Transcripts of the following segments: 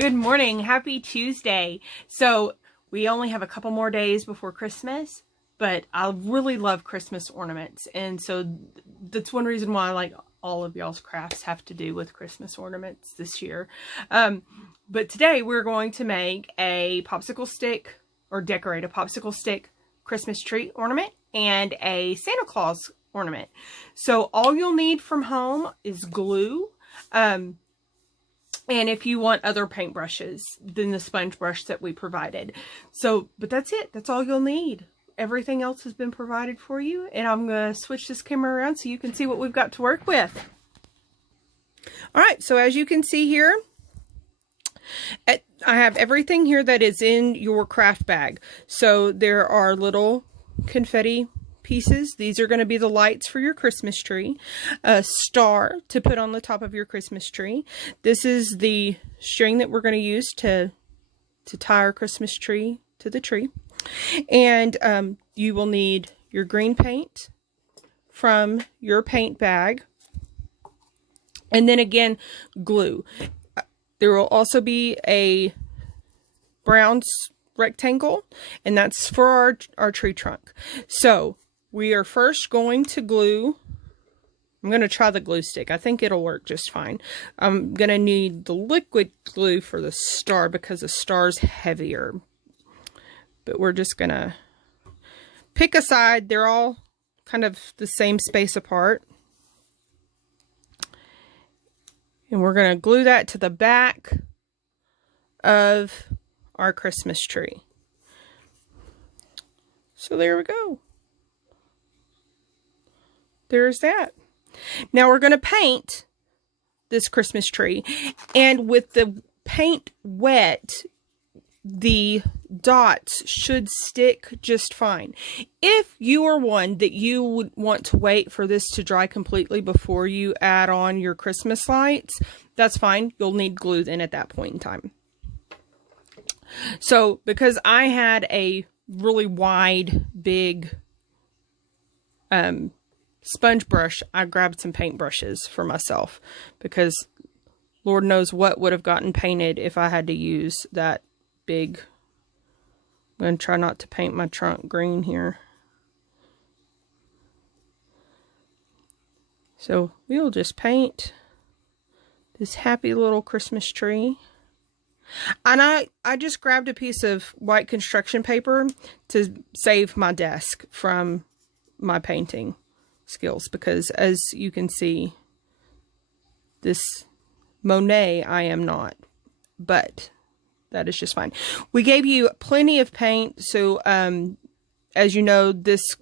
Good morning. Happy Tuesday. So we only have a couple more days before Christmas, but I really love Christmas ornaments. And so that's one reason why like all of y'all's crafts have to do with Christmas ornaments this year. But today we're going to make a popsicle stick or decorate a popsicle stick Christmas tree ornament and a Santa Claus ornament. So all you'll need from home is glue. And if you want other paintbrushes than the sponge brush that we provided. So, but that's it. That's all you'll need. Everything else has been provided for you. And I'm going to switch this camera around so you can see what we've got to work with. All right. So as you can see here, I have everything here that is in your craft bag. So there are little confetti pieces. These are going to be the lights for your Christmas tree. A star to put on the top of your Christmas tree. This is the string that we're going to use to tie our Christmas tree to the tree. And you will need your green paint from your paint bag. And then again, glue. There will also be a brown rectangle, and that's for our tree trunk. So we are first going to glue. I'm going to try the glue stick. I think it'll work just fine. I'm going to need the liquid glue for the star because the star's heavier. But we're just going to pick a side. They're all kind of the same space apart. And we're going to glue that to the back of our Christmas tree. So there we go. There's that. Now we're going to paint this Christmas tree, and with the paint wet, the dots should stick just fine. If you are one that you would want to wait for this to dry completely before you add on your Christmas lights, that's fine. You'll need glue then at that point in time. So because I had a really wide, big sponge brush, I grabbed some paint brushes for myself because Lord knows what would have gotten painted if I had to use that big. I'm going to try not to paint my trunk green here. So we'll just paint this happy little Christmas tree. And I just grabbed a piece of white construction paper to save my desk from my painting skills, because as you can see, this Monet I am not, but that is just fine. We gave you plenty of paint, so as you know, this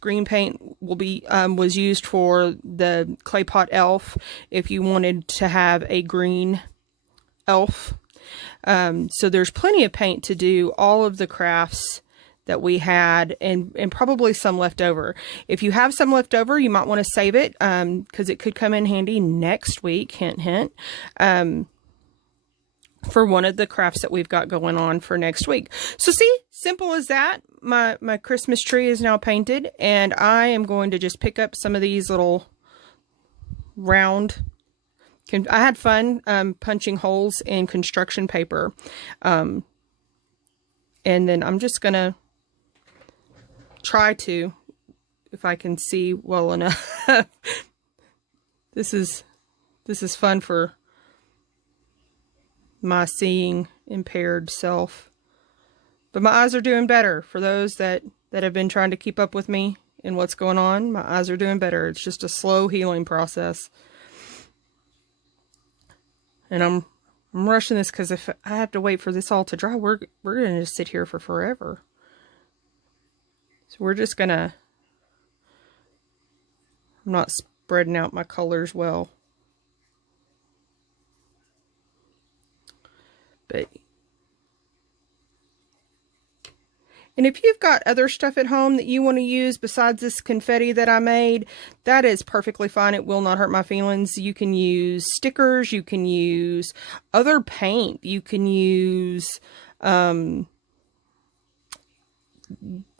green paint will be was used for the clay pot elf if you wanted to have a green elf. So there's plenty of paint to do all of the crafts that we had, and probably some left over. If you have some left over, you might want to save it because it could come in handy next week, hint, hint, for one of the crafts that we've got going on for next week. So see, simple as that. My Christmas tree is now painted, and I am going to just pick up some of these little round. I had fun punching holes in construction paper. And then I'm just going to try to, if I can see well enough. This is fun for my seeing impaired self. But my eyes are doing better. For those that have been trying to keep up with me and what's going on, my eyes are doing better. It's just a slow healing process. And I'm rushing this because if I have to wait for this all to dry, we're going to just sit here for forever. So we're just going to, I'm not spreading out my colors well. But, and if you've got other stuff at home that you want to use besides this confetti that I made, that is perfectly fine. It will not hurt my feelings. You can use stickers. You can use other paint. You can use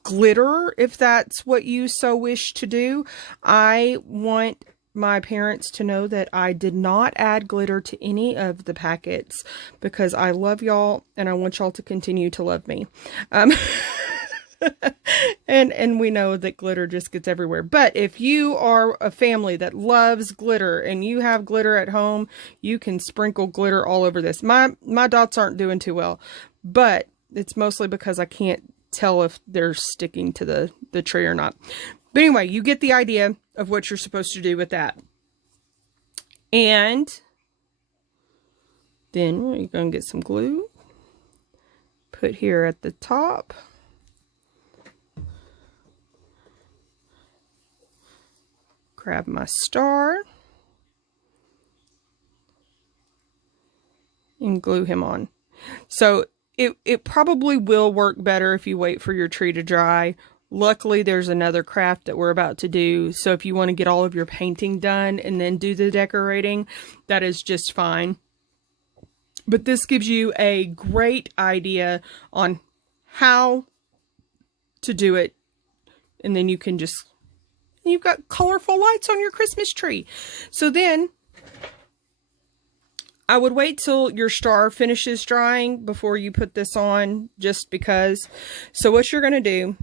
glitter if that's what you so wish to do. I want my parents to know that I did not add glitter to any of the packets because I love y'all and I want y'all to continue to love me. And we know that glitter just gets everywhere. But if you are a family that loves glitter and you have glitter at home, you can sprinkle glitter all over this. My dots aren't doing too well, but it's mostly because I can't tell if they're sticking to the tree or not. But anyway, you get the idea of what you're supposed to do with that. And then you're going to get some glue. Put here at the top. Grab my star and glue him on. So it probably will work better if you wait for your tree to dry. Luckily, there's another craft that we're about to do. So if you want to get all of your painting done and then do the decorating, that is just fine. But this gives you a great idea on how to do it. And then you can just, you've got colorful lights on your Christmas tree. So then I would wait till your star finishes drying before you put this on, just because. So what you're going to do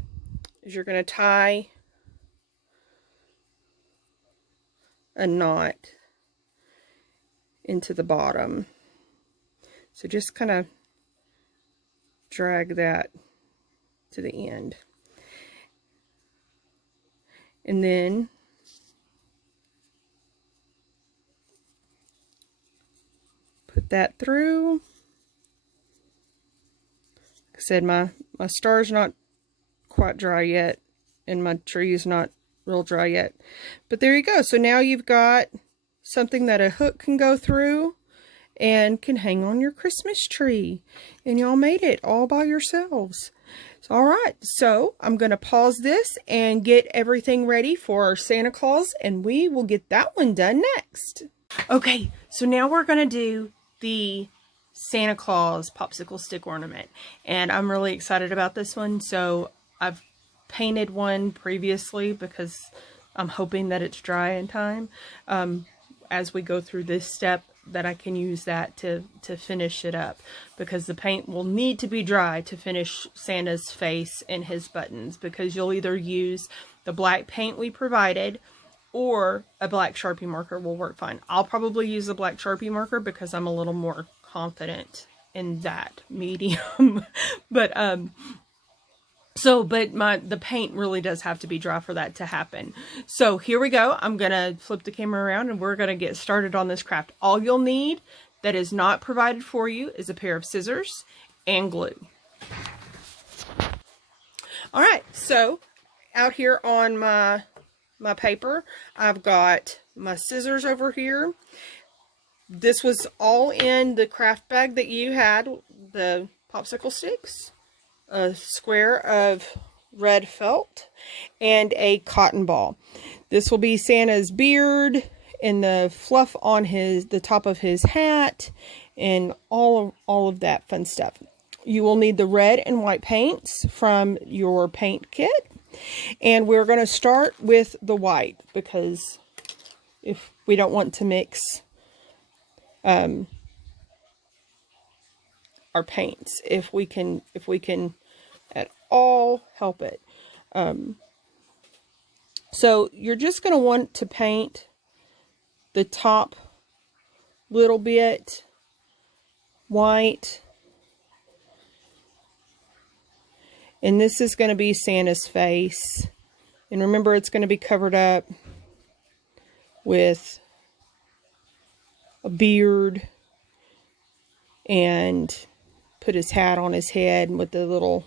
is you're going to tie a knot into the bottom. So just kind of drag that to the end. And then put that through. Like I said, my star's not quite dry yet, and my tree is not real dry yet. But there you go. So now you've got something that a hook can go through and can hang on your Christmas tree. And y'all made it all by yourselves. All right, so I'm going to pause this and get everything ready for our Santa Claus, and we will get that one done next. Okay, so now we're going to do the Santa Claus popsicle stick ornament, and I'm really excited about this one. So I've painted one previously because I'm hoping that it's dry in time. As we go through this step, that I can use that to finish it up, because the paint will need to be dry to finish Santa's face and his buttons, because you'll either use the black paint we provided or a black Sharpie marker will work fine. I'll probably use a black Sharpie marker because I'm a little more confident in that medium. But the paint really does have to be dry for that to happen. So here we go. I'm going to flip the camera around and we're going to get started on this craft. All you'll need that is not provided for you is a pair of scissors and glue. All right, so out here on my paper, I've got my scissors over here. This was all in the craft bag that you had, the popsicle sticks. A square of red felt, and a cotton ball. This will be Santa's beard and the fluff on the top of his hat and all of that fun stuff. You will need the red and white paints from your paint kit, and we're going to start with the white because if we don't want to mix our paints, if we can at all help it. So you're just going to want to paint the top little bit white, and this is going to be Santa's face, and remember it's going to be covered up with a beard, and put his hat on his head with the little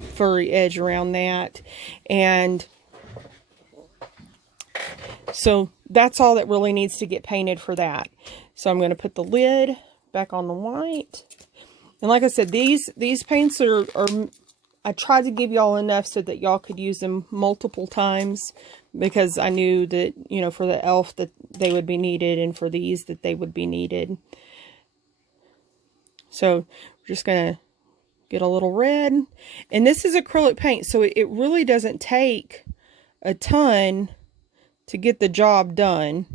furry edge around that. And so that's all that really needs to get painted for that. So I'm going to put the lid back on the white. And like I said, these paints are I tried to give y'all enough so that y'all could use them multiple times, because I knew that, you know, for the elf that they would be needed, and for these that they would be needed. So we're just going to get a little red. And this is acrylic paint, so it really doesn't take a ton to get the job done.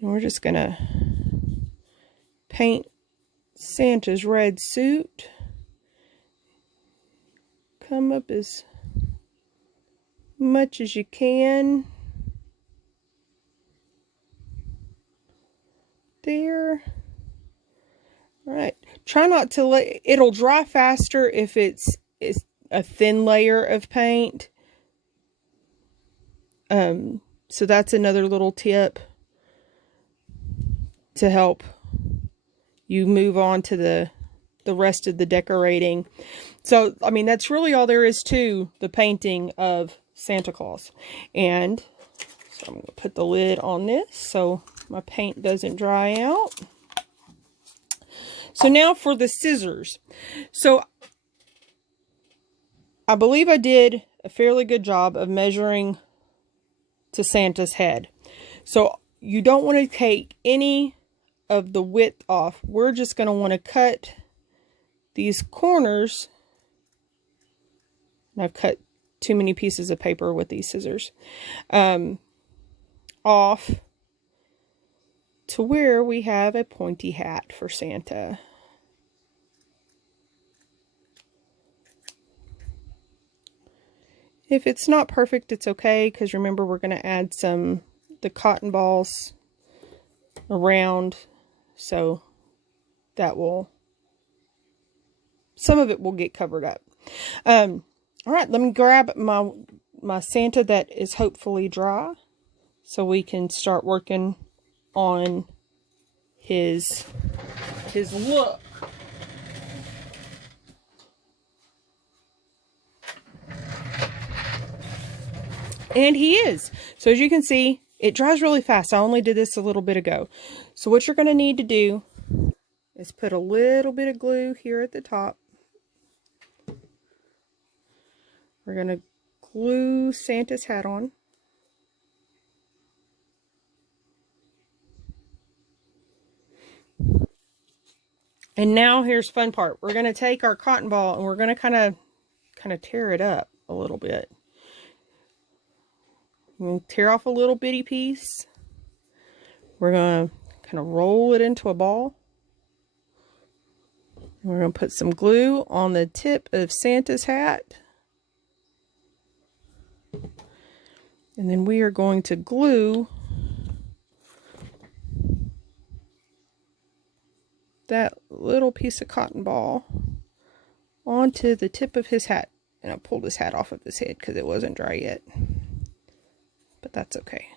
And we're just gonna paint Santa's red suit. Come up as much as you can. There. All right. Try not to let it'll dry faster if it's a thin layer of paint. So that's another little tip to help you move on to the rest of the decorating. So, I mean, that's really all there is to the painting of Santa Claus. And so I'm going to put the lid on this so my paint doesn't dry out. So now for the scissors. So I believe I did a fairly good job of measuring to Santa's head. So you don't want to take any of the width off. We're just going to want to cut these corners. And I've cut too many pieces of paper with these scissors. Off to where we have a pointy hat for Santa. If it's not perfect, it's okay, because remember we're going to add the cotton balls around, so that will, some of it will get covered up. All right, let me grab my Santa that is hopefully dry, so we can start working on his look. And he is. So as you can see, it dries really fast. I only did this a little bit ago. So what you're going to need to do is put a little bit of glue here at the top. We're going to glue Santa's hat on. And now here's the fun part. We're going to take our cotton ball and we're going to kind of tear it up a little bit. We'll tear off a little bitty piece. We're going to kind of roll it into a ball. We're going to put some glue on the tip of Santa's hat. And then we are going to glue that little piece of cotton ball onto the tip of his hat. And I pulled his hat off of his head because it wasn't dry yet. But that's okay.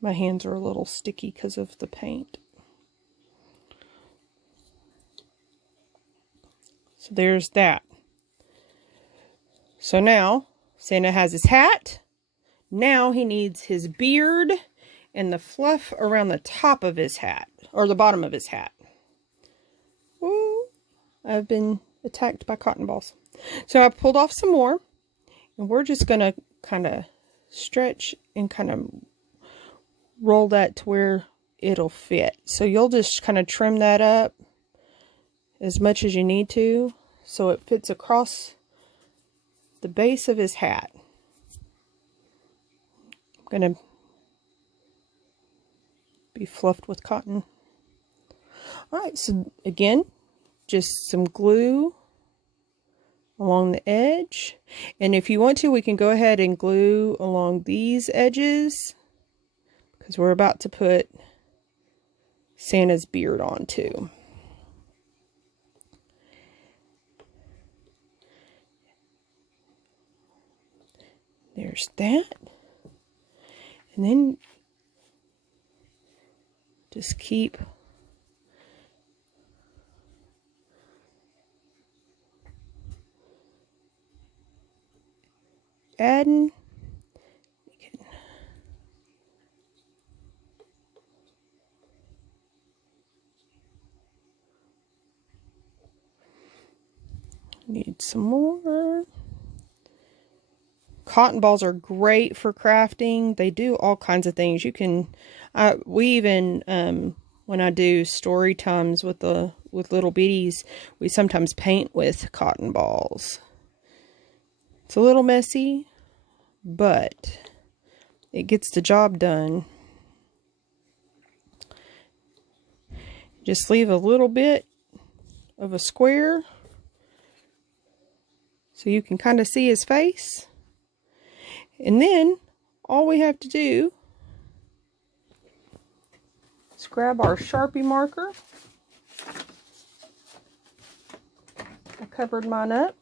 My hands are a little sticky because of the paint. So there's that. So now Santa has his hat. Now he needs his beard and the fluff around the top of his hat, or the bottom of his hat. Ooh, I've been attacked by cotton balls. So I pulled off some more, and we're just going to kind of stretch and kind of roll that to where it'll fit. So you'll just kind of trim that up as much as you need to so it fits across the base of his hat. I'm going to be fluffed with cotton. Alright, so again, just some glue along the edge. And if you want to, we can go ahead and glue along these edges, because we're about to put Santa's beard on too. There's that. And then just keep adding. Need some more. Cotton balls are great for crafting. They do all kinds of things. You can, we even, when I do story times with the with little bitties. We sometimes paint with cotton balls. It's a little messy, but it gets the job done. Just leave a little bit of a square so you can kind of see his face. And then all we have to do is grab our Sharpie marker. I covered mine up.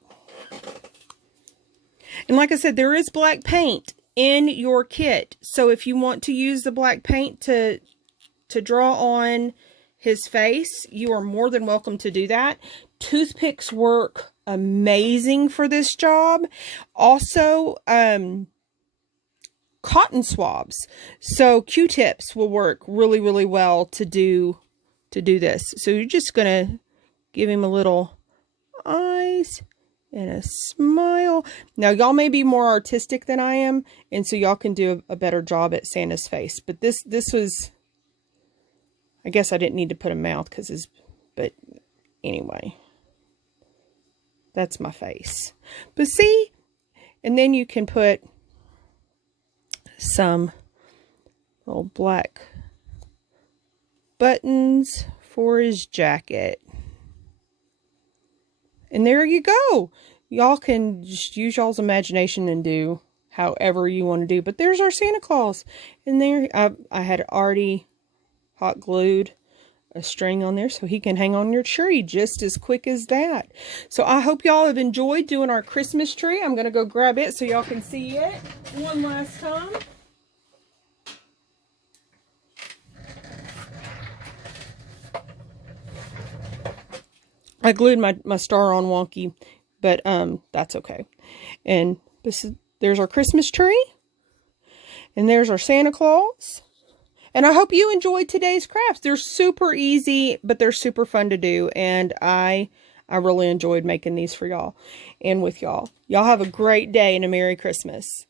And like I said, there is black paint in your kit. So if you want to use the black paint to draw on his face, you are more than welcome to do that. Toothpicks work amazing for this job. Also, cotton swabs. So Q-tips will work really, really well to do this. So you're just going to give him a little eyes and a smile. Now, y'all may be more artistic than I am, and so y'all can do a better job at Santa's face. But this was, I guess I didn't need to put a mouth but anyway, that's my face. But see, and then you can put some little black buttons for his jacket. And there you go. Y'all can just use y'all's imagination and do however you want to do. But there's our Santa Claus. And there, I had already hot glued a string on there so he can hang on your tree just as quick as that. So I hope y'all have enjoyed doing our Christmas tree. I'm going to go grab it so y'all can see it one last time. I glued my star on wonky, but that's okay. And there's our Christmas tree. And there's our Santa Claus. And I hope you enjoyed today's crafts. They're super easy, but they're super fun to do. And I really enjoyed making these for y'all and with y'all. Y'all have a great day and a Merry Christmas.